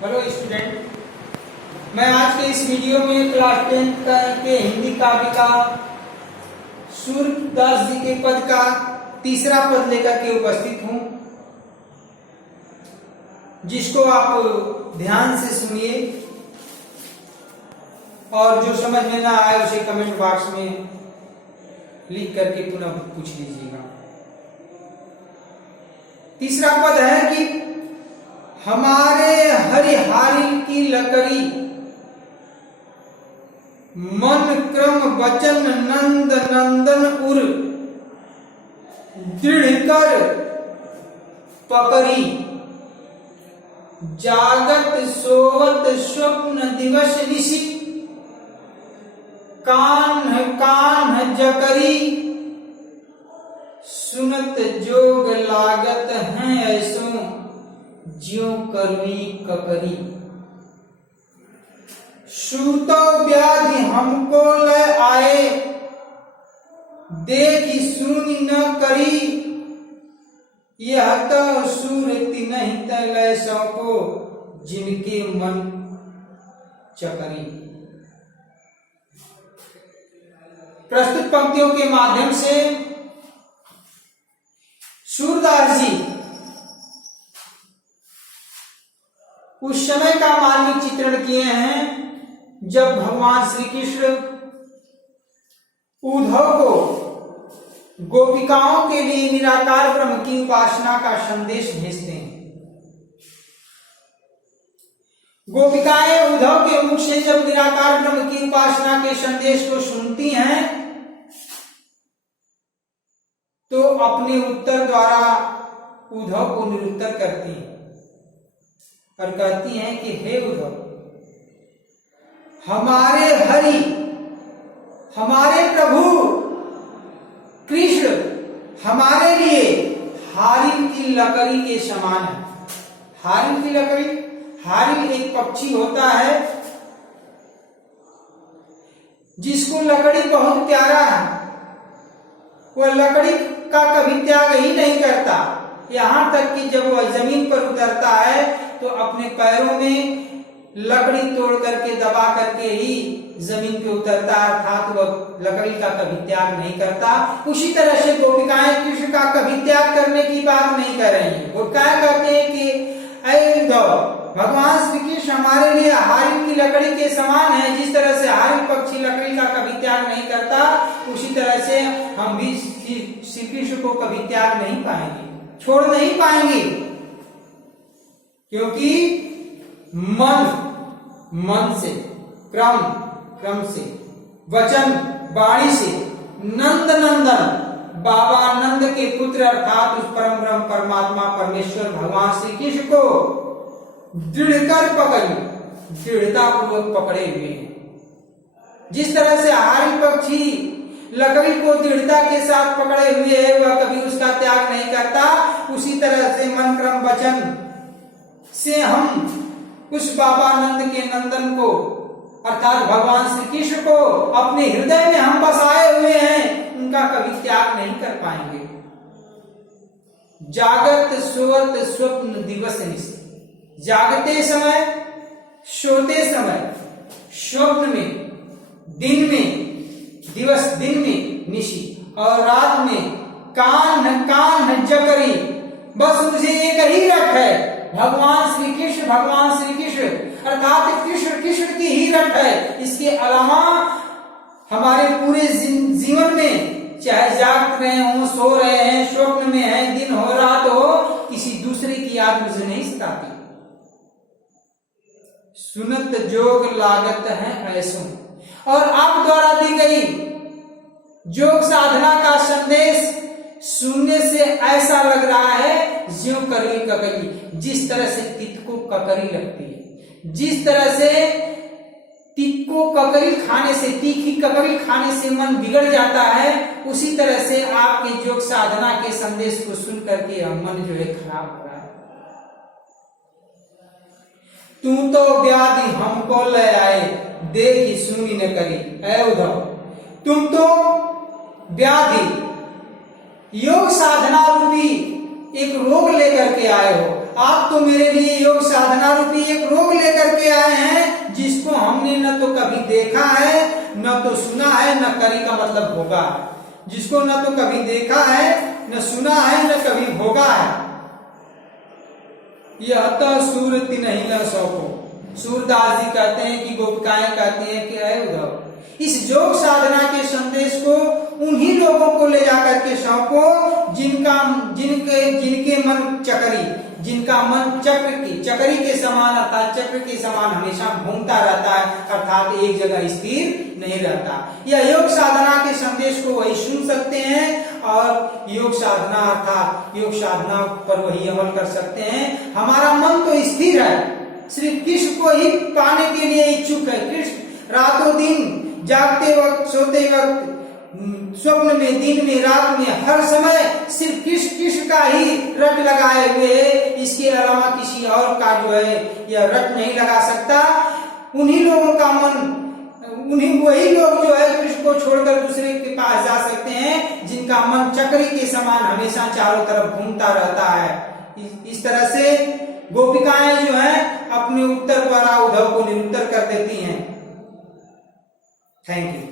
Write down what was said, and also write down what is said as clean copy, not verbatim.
Hello student, मैं आज के इस वीडियो में क्लास 10 के हिंदी काव्य का सूरदास जी के पद का तीसरा पद लेकर के उपस्थित हूं, जिसको आप ध्यान से सुनिए और जो समझ में ना आए उसे कमेंट बॉक्स में लिख करके पुनः पूछ लीजिएगा। तीसरा पद है कि हमारे हरिहारी की लकड़ी मन क्रम वचन नंद नंदन उर दृढ़ कर पकड़ी जागत सोवत स्वप्न दिवस निशि कान्ह कान्ह जकरी सुनत जोग लागत हैं ऐसो ज्यों करुणी ककरी। सूतो व्याधि हमको ले आए देखी सुनी न करी यह तो सूरति नहीं तलय सौको जिनके मन चकरी। प्रस्तुत पंक्तियों के माध्यम से सूरदास जी उस समय का मार्मिक चित्रण किए हैं जब भगवान श्री कृष्ण उद्धव को गोपिकाओं के लिए निराकार ब्रह्म की उपासना का संदेश भेजते हैं। गोपिकाएं उद्धव के मुख से जब निराकार ब्रह्म की उपासना के संदेश को सुनती हैं तो अपने उत्तर द्वारा उद्धव को निरुत्तर करती हैं और कहती हैं कि हे उद्धव, हमारे हरि हमारे प्रभु कृष्ण हमारे लिए हारिम की लकड़ी के समान है। हारिम की लकड़ी, हारिम एक पक्षी होता है जिसको लकड़ी बहुत प्यारा है। वह लकड़ी का कभी त्याग ही नहीं करता, यहां तक कि जब वह जमीन पर उतरता है तो अपने पैरों में लकड़ी तोड़ करके दबा करके ही जमीन पे उतरता है, अर्थात वह लकड़ी का कभी त्याग नहीं करता। उसी तरह से गोपिकाएं कृष्ण का कभी त्याग करने की बात नहीं कर रही हैं। गोपिकाएं कहते हैं कि ऐ उद्धव, भगवान श्री कृष्ण हमारे लिए हारिम की लकड़ी के समान है। जिस तरह से हारिम पक्षी लकड़ी का कभी त्याग नहीं करता, उसी तरह से हम भी श्री कृष्ण को कभी त्याग नहीं पाएंगे, छोड़ नहीं पाएंगे, क्योंकि मन से, क्रम से, वचन वाणी से, नंद नंदन बाबा नंद के पुत्र अर्थात उस परम ब्रह्म परमात्मा परमेश्वर भगवान श्री कृष्ण को दृढ़ कर पकड़ी, दृढ़ता पूर्वक पकड़े हुए हैं। जिस तरह से हारी पक्षी लकड़ी को दृढ़ता के साथ पकड़े हुए है, वह कभी उसका त्याग नहीं करता, उसी तरह से मन क्रम वचन से हम उस बाबा नंद के नंदन को अर्थात भगवान श्री कृष्ण को अपने हृदय में हम बसाए हुए हैं, उनका कभी त्याग नहीं कर पाएंगे। जागत सोवत स्वप्न दिवस निशि, जागते समय, सोते समय, स्वप्न में, दिन में, दिवस दिन में, निशि और रात में, कान्ह कान्ह जकरी, बस मुझे एक ही रट है, भगवान श्री कृष्ण अर्थात कृष्ण कृष्ण की ही रट है। इसके अलावा हमारे पूरे जीवन में चाहे जाग रहे हो, सो रहे हैं, स्वप्न में है, दिन हो रात हो, किसी दूसरे की याद मुझे नहीं सताती। सुनत जोग लागत है ऐसो, और आप द्वारा दी गई योग साधना का संदेश सुनने से ऐसा लग रहा है ज्यों ककरी ककरी, जिस तरह से तित को ककरी लगती है, जिस तरह से तित को ककरी खाने से, तीखी ककरी खाने से मन बिगड़ जाता है, उसी तरह से आपके योग साधना के संदेश को सुन करके मन जो है खराब हो रहा है। तू तो व्याधि हमको ले आए देखी सुनी न करी, ऐ उद्धव तुम तो व्याधि योग साधना रूपी एक रोग लेकर के आए हो, आप तो मेरे लिए योग साधना रूपी एक रोग लेकर के आए हैं, जिसको हमने न तो कभी देखा है, न तो सुना है, न करी का मतलब भोगा, जिसको न तो कभी देखा है, न सुना है, न कभी भोगा है। यह अतः सूरति नहीं न सौंपो। सूरदास जी कहते हैं कि गोपिकाएं कहती हैं कि अरे उद्धव, इस योग साधना के संदेश को उन्हीं लोगों को ले जाकर के सौंपो जिनके मन चक्री, जिनका मन चक्री के समान अर्थात चक्र के समान हमेशा घूमता रहता है, अर्थात एक जगह स्थिर नहीं रहता। यह योग साधना के संदेश को वही सुन सकते हैं और योग साधना अर्थात योग साधना पर वही अमल कर सकते हैं। हमारा मन तो स्थिर है, सिर्फ कृष्ण को ही पाने के लिए इच्छुक है। कृष्ण रातों दिन, जागते वक्त, सोते वक्त, स्वप्न में, दिन में, रात में, हर समय सिर्फ कृष्ण का ही रट लगाए हुए है। इसके अलावा किसी और का जो है यह रट नहीं लगा सकता। उन्हीं लोगों का मन, वही लोग जो है कृष्ण को छोड़कर दूसरे के पास जा सकते हैं जिनका मन चक्री के समान हमेशा चारों तरफ घूमता रहता है। इस तरह से गोपिकाएं जो है अपने उत्तर पर उद्धव को निरुत्तर कर देती हैं। Thank you.